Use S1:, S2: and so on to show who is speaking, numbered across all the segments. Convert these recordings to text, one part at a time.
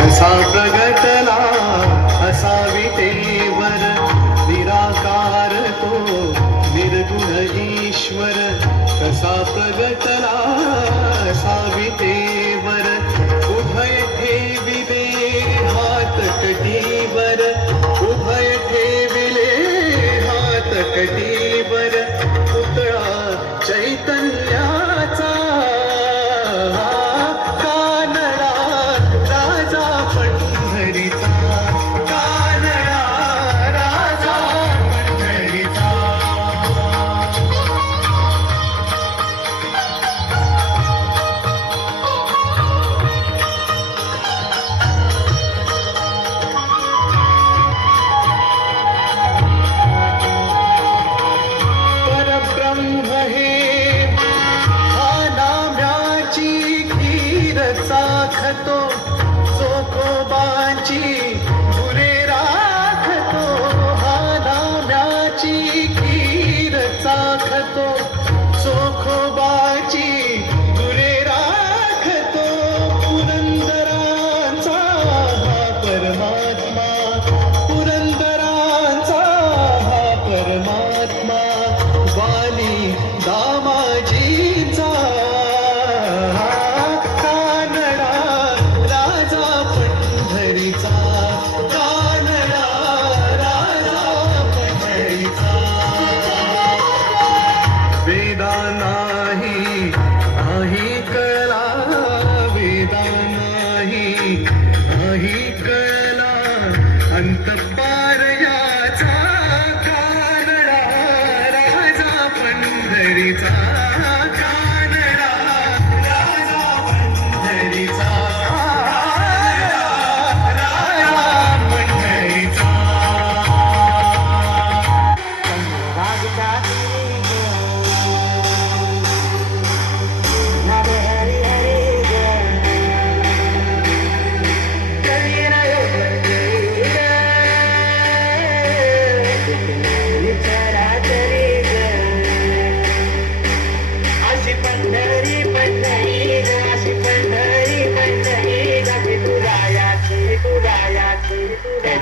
S1: असा प्रगटला असा विटेवर निराकार तो निर्गुण ईश्वर. कसा प्रगटला असा विटेवर
S2: muerto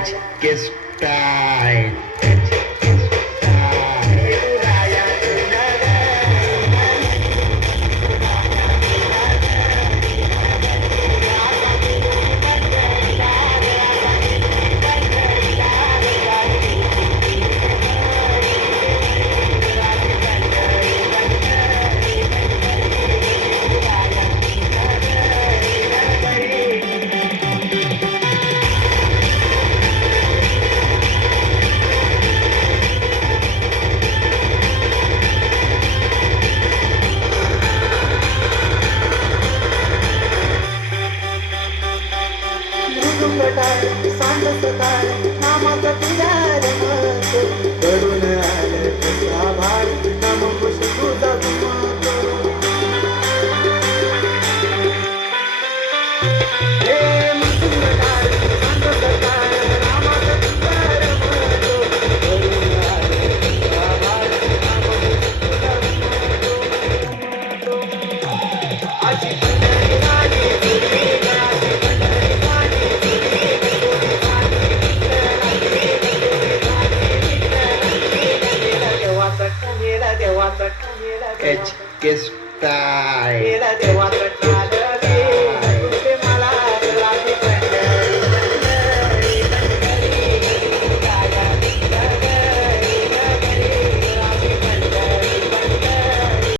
S2: catch, get style.
S1: सुखदाय
S2: सांग सदाय que está.